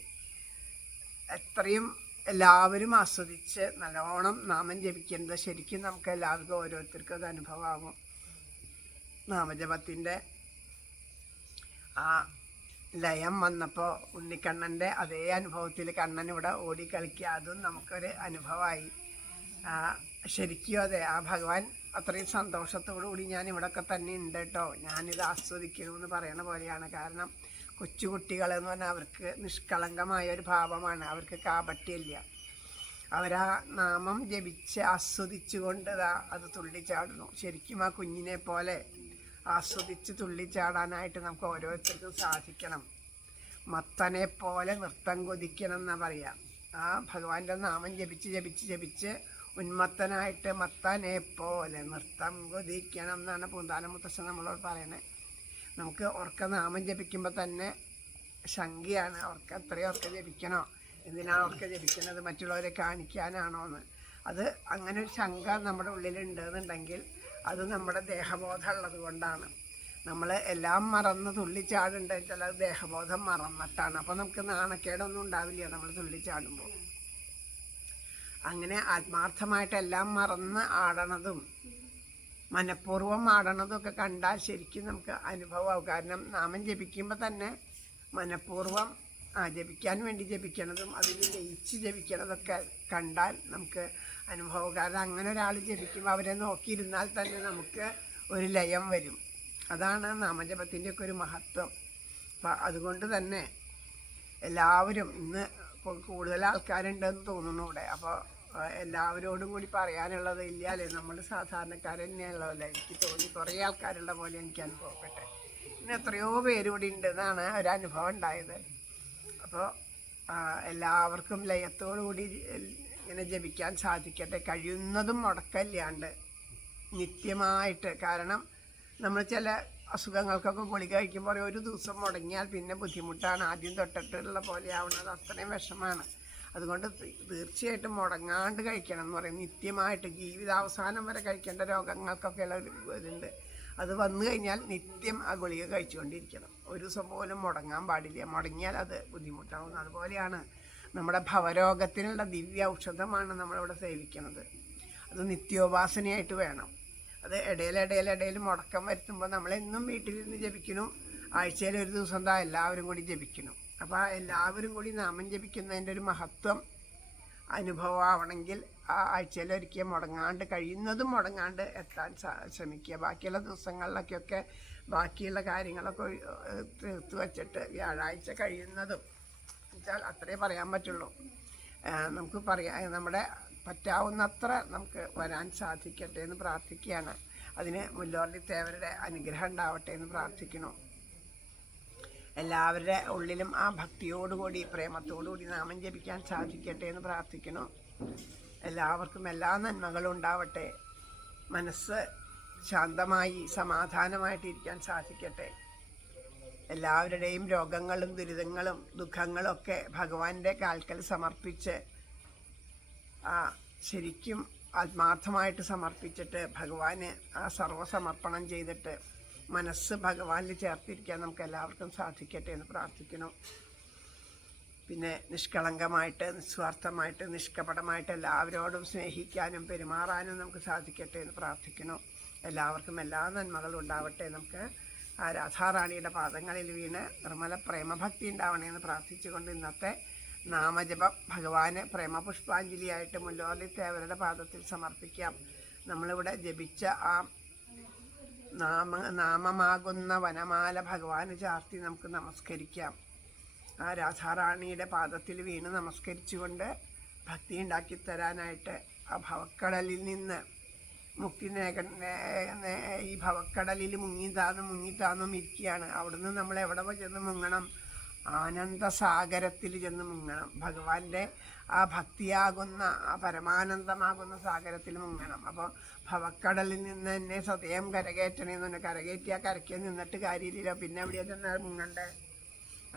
എത്രയും എല്ലാവരും ആസ്വദിച്ച് നല്ലോണം നാമം ജപിക്കുന്നത് ശരിക്കും നമുക്ക് എല്ലാവർക്കും ഓരോരുത്തർക്കും അത് അനുഭവമാകും. നാമജപത്തിൻ്റെ ആ ലയം വന്നപ്പോൾ ഉണ്ണിക്കണ്ണൻ്റെ അതേ അനുഭവത്തിൽ കണ്ണൻ ഇവിടെ ഓടിക്കളിക്കുക, അതും നമുക്കൊരു അനുഭവമായി. ശരിക്കും അതെ, ആ ഭഗവാൻ അത്രയും സന്തോഷത്തോടു കൂടി ഞാൻ ഇവിടെയൊക്കെ തന്നെ ഉണ്ട് കേട്ടോ, ഞാനിത് ആസ്വദിക്കണമെന്ന് പറയണ പോലെയാണ്. കാരണം കൊച്ചുകുട്ടികളെന്ന് പറഞ്ഞാൽ അവർക്ക് നിഷ്കളങ്കമായ ഒരു ഭാവമാണ്, അവർക്ക് കാപട്യമില്ല. അവരാ നാമം ജപിച്ച് ആസ്വദിച്ചുകൊണ്ട് അത് തുള്ളിച്ചാടുന്നു. ശരിക്കും ആ കുഞ്ഞിനെ പോലെ ആസ്വദിച്ച് തുള്ളിച്ചാടാനായിട്ട് നമുക്ക് ഓരോരുത്തർക്കും സാധിക്കണം. മത്തനെ പോലെ നൃത്തം കൊതിക്കണം എന്നാ പറയാം. ആ ഭഗവാന്റെ നാമം ജപിച്ച് ജപിച്ച് ജപിച്ച് ഉന്മത്തനായിട്ട് മത്തനെ പോലെ നൃത്തം കൊതിക്കണം എന്നാണ് പൂന്താനം മുത്തശ്ശൻ നമ്മളോട് പറയണേ. നമുക്ക് ഉറക്ക നാമം ജപിക്കുമ്പോൾ തന്നെ ശങ്കയാണ്, എത്രയും ഉറക്ക ജപിക്കണോ, എന്തിനാണ് ഉറക്ക ജപിക്കുന്നത്, മറ്റുള്ളവരെ കാണിക്കാനാണോ എന്ന്. അത് അങ്ങനെ ഒരു ശങ്ക നമ്മുടെ ഉള്ളിലുണ്ടെന്നുണ്ടെങ്കിൽ അത് നമ്മുടെ ദേഹബോധം ഉള്ളത് കൊണ്ടാണ്. നമ്മൾ എല്ലാം മറന്ന് തുള്ളിച്ചാടുണ്ട്, ചില ദേഹബോധം മറന്നിട്ടാണ്. അപ്പോൾ നമുക്ക് നാണക്കേടൊന്നും ഉണ്ടാവില്ല നമ്മൾ തുള്ളിച്ചാടുമ്പോൾ. അങ്ങനെ ആത്മാർത്ഥമായിട്ട് എല്ലാം മറന്ന് ആടണതും മനഃപൂർവ്വം ആടണതും ഒക്കെ കണ്ടാൽ ശരിക്കും നമുക്ക് അനുഭവമാവും. കാരണം നാമം ജപിക്കുമ്പോൾ തന്നെ മനഃപൂർവ്വം ജപിക്കാൻ വേണ്ടി ജപിക്കണതും അതിൽ ലയിച്ച് ജപിക്കണതൊക്കെ കണ്ടാൽ നമുക്ക് അനുഭവം. കാരണം അങ്ങനെ ഒരാൾ ജപിക്കുമ്പോൾ അവരെ നോക്കിയിരുന്നാൽ തന്നെ നമുക്ക് ഒരു ലയം വരും. അതാണ് നാമജപത്തിൻ്റെയൊക്കെ ഒരു മഹത്വം. അപ്പം അതുകൊണ്ട് തന്നെ എല്ലാവരും ഇന്ന് കൂടുതൽ ആൾക്കാരുണ്ടെന്ന് തോന്നുന്നു ഇവിടെ. അപ്പോൾ എല്ലാവരോടും കൂടി പറയാനുള്ളത് ഇല്ലാലേ, നമ്മൾ സാധാരണക്കാർ തന്നെയുള്ളതല്ലേ. എനിക്ക് തോന്നി കുറേ ആൾക്കാരുള്ള പോലെ എനിക്ക് അനുഭവപ്പെട്ടെ. ഇന്ന് എത്രയോ പേര് കൂടി ഉണ്ടെന്നാണ് ഒരനുഭവം ഉണ്ടായത്. അപ്പോൾ എല്ലാവർക്കും ലയത്തോടുകൂടി ഇങ്ങനെ ജപിക്കാൻ സാധിക്കട്ടെ, കഴിയുന്നതും മുടക്കല്ലാണ്ട് നിത്യമായിട്ട്. കാരണം നമ്മൾ ചില അസുഖങ്ങൾക്കൊക്കെ ഗുളിക കഴിക്കുമ്പോൾ ഒരു ദിവസം മുടങ്ങിയാൽ പിന്നെ ബുദ്ധിമുട്ടാണ്. ആദ്യം തൊട്ടിട്ടുള്ള പോലെ ആവുന്നത് അത്രയും വിഷമാണ്. അതുകൊണ്ട് തീർച്ചയായിട്ടും മുടങ്ങാണ്ട് കഴിക്കണം എന്ന് പറയും. നിത്യമായിട്ട് ജീവിതാവസാനം വരെ കഴിക്കേണ്ട രോഗങ്ങൾക്കൊക്കെ ഉള്ള ഒരു ഇതുണ്ട്. അത് വന്നു കഴിഞ്ഞാൽ നിത്യം ആ ഗുളിക കഴിച്ചുകൊണ്ടിരിക്കണം. ഒരു ദിവസം പോലും മുടങ്ങാൻ പാടില്ല. മുടങ്ങിയാൽ അത് ബുദ്ധിമുട്ടാവുന്നു. അതുപോലെയാണ് നമ്മുടെ ഭവരോഗത്തിനുള്ള ദിവ്യ ഔഷധമാണ് നമ്മളിവിടെ സേവിക്കുന്നത്. അത് നിത്യോപാസനയായിട്ട് വേണം. അത് ഇടയിൽ മുടക്കം വരുത്തുമ്പോൾ നമ്മളെന്നും വീട്ടിലിരുന്ന് ജപിക്കണം. ആഴ്ചയിൽ ഒരു ദിവസം എന്താ എല്ലാവരും കൂടി ജപിക്കണം. അപ്പോൾ എല്ലാവരും കൂടി നാമം ജപിക്കുന്നതിൻ്റെ ഒരു മഹത്വം അനുഭവമാവണമെങ്കിൽ ആ ആഴ്ചയിൽ ഒരിക്കൽ മുടങ്ങാണ്ട്, കഴിയുന്നതും മുടങ്ങാണ്ട് എത്താൻ ശ്രമിക്കുക. ബാക്കിയുള്ള ദിവസങ്ങളിലൊക്കെ ബാക്കിയുള്ള കാര്യങ്ങളൊക്കെ തീർത്ത് വച്ചിട്ട് വ്യാഴാഴ്ച കഴിയുന്നതും വെച്ചാൽ അത്രേ പറയാൻ പറ്റുള്ളൂ. നമുക്ക് നമ്മുടെ പറ്റാവുന്നത്ര നമുക്ക് വരാൻ സാധിക്കട്ടെ എന്ന് പ്രാർത്ഥിക്കുകയാണ്. അതിന് മുല്ലോർലി തേവരുടെ അനുഗ്രഹം ഉണ്ടാവട്ടെ എന്ന് പ്രാർത്ഥിക്കുന്നു. എല്ലാവരുടെ ഉള്ളിലും ആ ഭക്തിയോടുകൂടി പ്രേമത്തോടുകൂടി നാമം ജപിക്കാൻ സാധിക്കട്ടെ എന്ന് പ്രാർത്ഥിക്കുന്നു. എല്ലാവർക്കും എല്ലാ നന്മകളും ഉണ്ടാവട്ടെ. മനസ്സ് ശാന്തമായി സമാധാനമായിട്ടിരിക്കാൻ സാധിക്കട്ടെ. എല്ലാവരുടെയും രോഗങ്ങളും ദുരിതങ്ങളും ദുഃഖങ്ങളും ഒക്കെ ഭഗവാന്റെ കാൽക്കൽ സമർപ്പിച്ച് ശരിക്കും ആത്മാർത്ഥമായിട്ട് സമർപ്പിച്ചിട്ട് ഭഗവാന് ആ സർവ്വസമർപ്പണം ചെയ്തിട്ട് മനസ്സ് ഭഗവാനിൽ ചേർത്തിരിക്കാൻ നമുക്ക് എല്ലാവർക്കും സാധിക്കട്ടെ എന്ന് പ്രാർത്ഥിക്കുന്നു. പിന്നെ നിഷ്കളങ്കമായിട്ട് നിസ്വാർത്ഥമായിട്ട് നിഷ്കപടമായിട്ട് എല്ലാവരോടും സ്നേഹിക്കാനും പെരുമാറാനും നമുക്ക് സാധിക്കട്ടെ എന്ന് പ്രാർത്ഥിക്കുന്നു. എല്ലാവർക്കും എല്ലാ നന്മകളും ഉണ്ടാവട്ടെ. നമുക്ക് ആ രാധാറാണിയുടെ പാദങ്ങളിൽ വീണ് നിർമ്മല പ്രേമഭക്തി ഉണ്ടാവണമെന്ന് പ്രാർത്ഥിച്ചുകൊണ്ട് ഇന്നത്തെ നാമജപം ഭഗവാന് പ്രേമപുഷ്പാഞ്ജലിയായിട്ട് മുല്ലോർലി തേവരുടെ പാദത്തിൽ സമർപ്പിക്കാം. നമ്മളിവിടെ ജപിച്ച ആ നാമമാകുന്ന വനമാല ഭഗവാന് ചാർത്തി നമുക്ക് നമസ്കരിക്കാം. ആ രാധാറാണിയുടെ പാദത്തിൽ വീണ് നമസ്കരിച്ചുകൊണ്ട് ഭക്തി ഉണ്ടാക്കി തരാനായിട്ട് ആ ഭവക്കടലിൽ നിന്ന് മുക്തി ഈ ഭവക്കടലിൽ മുങ്ങിത്താന്നും ഇരിക്കുകയാണ്. അവിടുന്ന് നമ്മൾ എവിടെ ചെന്ന് മുങ്ങണം? ആനന്ദസാഗരത്തിൽ ചെന്ന് മുങ്ങണം. ഭഗവാന്റെ ആ ഭക്തിയാകുന്ന ആ പരമാനന്ദമാകുന്ന സാഗരത്തിൽ മുങ്ങണം. അപ്പോൾ ഭവക്കടലിൽ നിന്ന് തന്നെ സതയം കരകയറ്റണമെന്ന് പറഞ്ഞാൽ കരകയറ്റിയാൽ കരയ്ക്ക് നിന്നിട്ട് കാര്യമില്ല. പിന്നെ എവിടെയാ ചെന്നാൽ മുങ്ങണ്ടേ?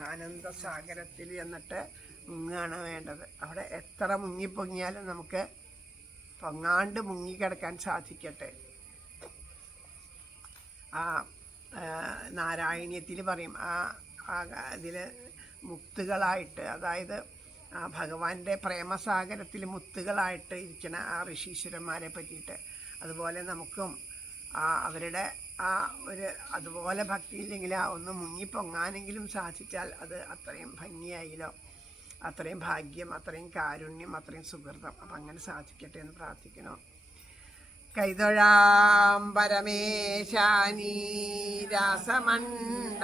ആനന്ദസാഗരത്തിൽ ചെന്നിട്ട് മുങ്ങുകയാണ് വേണ്ടത്. അവിടെ എത്ര മുങ്ങിപ്പൊങ്ങിയാലും നമുക്ക് പൊങ്ങാണ്ട് മുങ്ങിക്കിടക്കാൻ സാധിക്കട്ടെ. ആ നാരായണീയത്തിൽ പറയും അതിൽ മുത്തുകളായിട്ട്, അതായത് ആ ഭഗവാന്റെ പ്രേമസാഗരത്തിൽ മുത്തുകളായിട്ട് ഇരിക്കുന്ന ആ ഋഷീശ്വരന്മാരെ പറ്റിയിട്ട്. അതുപോലെ നമുക്കും അവരുടെ ആ ഒരു അതുപോലെ ഭക്തിയില്ലെങ്കിൽ ഒന്ന് മുങ്ങിപ്പൊങ്ങാനെങ്കിലും സാധിച്ചാൽ അത് അത്രയും ഭംഗിയായില്ലോ, അത്രയും ഭാഗ്യം, അത്രയും കാരുണ്യം, അത്രയും സുഹൃതം. അപ്പം അങ്ങനെ സാധിക്കട്ടെ എന്ന് പ്രാർത്ഥിക്കണം. കൈതൊഴാം പരമേശാനി രാസമണ്ഡലവാസിനി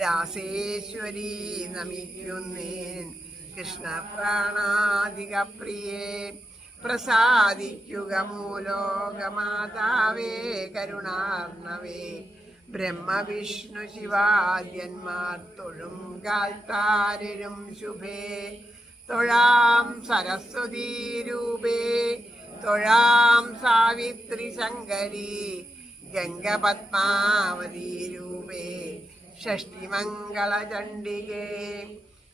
രാസേശ്വരി നമിക്കുന്നേൻ കൃഷ്ണപ്രാണാധിക പ്രിയേ പ്രസാദിക്കുക മൂലോകമാതാവേ കരുണാർണവേ ബ്രഹ്മവിഷ്ണു ശിവാദ്യന്മാർ തൊഴും കാൽത്താരും ശുഭേ തൊഴാം സരസ്വതീ രൂപേ തൊഴാം സാവിത്രി ശങ്കരി ഗംഗപത്മാവതീ രൂപേ ഷഷ്ടിമംഗളചണ്ഡികേ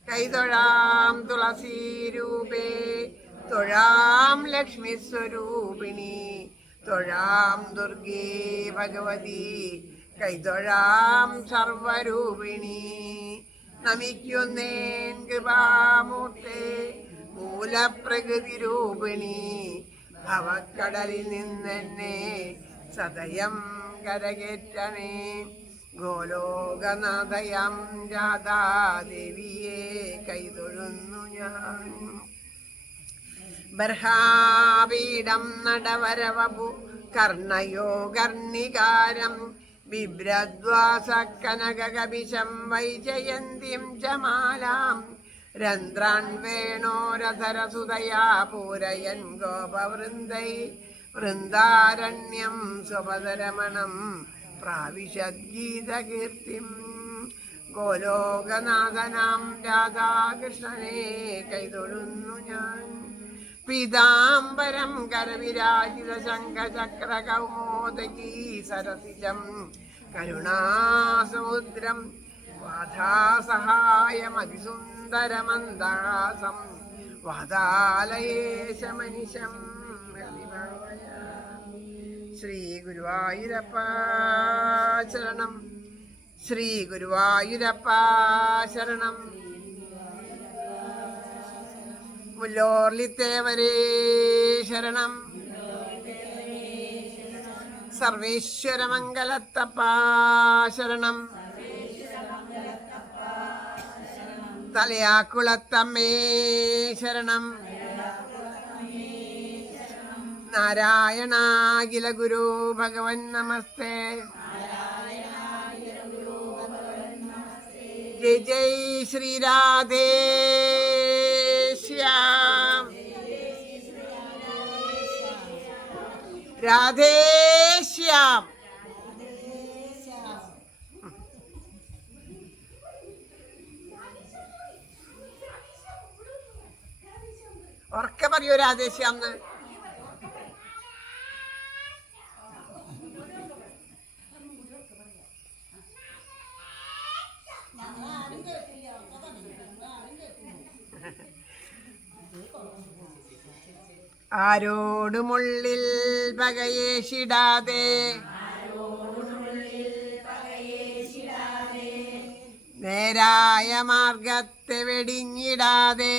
കൈതൊഴാം തുളസീരൂപേ തൊഴാം ലക്ഷ്മീസ്വരൂപിണി തൊഴാം ദുർഗേ ഭഗവതി കൈതൊഴാം സർവരൂപിണി നമിക്കുന്നേൻ കൃപാമൂർത്തേ മൂലപ്രകൃതി രൂപിണി ഭവക്കടലിൽ നിന്നെന്നെ സദയം കരകേറ്റണേ ഗോലോകനാഥയം രാധാദേവിയെ കൈതൊഴുന്നു ഞാൻ. ബർഹാപീഠം നടവരവപു കർണയോ കർണികാരം ബിഭ്രദ്വാസക്കനകകപിശം വൈജയന്തിം ച മാലാം രന്ധ്രാൻ വേണോരധരസുതയാ പൂരയൻ ഗോപവൃന്ദൈ വൃന്ദാരണ്യം സ്വപദരമണം പ്രാവിശദ്ഗീതകീർത്തിം. ഗോലോകനാഥനാം രാധാകൃഷ്ണനെ കൈതൊഴുന്നു ഞാൻ. പീതാംബരം കരവിരാജിത ശംഖചക്ര കൗമോദകീ സരസിജം കരുണാസമുദ്രം വാധാസഹായമതിസുന്ദരമന്ദാസം വാതാലയേശമനിശം. ശ്രീ ഗുരുവായൂരപ്പ ശരണം, ശ്രീ ഗുരുവായൂരപ്പ ശരണം. മുല്ലോർലിത്തേവരേ ശരണം, സർവേശ്വരമംഗലത്തപ്പ ശരണം, തലയാക്കുളത്തമ്മേ ശരണം. നാരായണാഖില ഗുരു ഭഗവൻ നമസ്തേ. ജയ് ജയ് ശ്രീരാധേശ്യാം, രാധേശ്യാം. ഉറക്കെ പറയൂ രാധേശ്യാം എന്ന്. ആരോടുമുള്ളിൽ പകയേശിടാതെ നേരായ മാർഗത്തെ വെടിഞ്ഞിടാതെ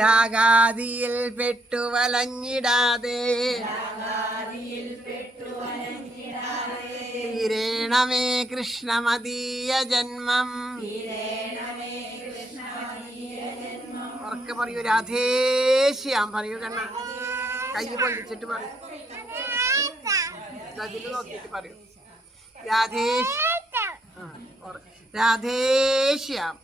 രാഗാദിയിൽ പെട്ടുവലഞ്ഞിടാതെ തീരേണമേ കൃഷ്ണമദീയ ജന്മം. ഉറക്കെ പറയൂ രാധേശ്യാം. പറയൂ കണ്ണ, കൈ പൊള്ളിച്ചിട്ട് പറയൂ, അതിൽ നോക്കിയിട്ട് പറയൂ രാധേശ്യാം.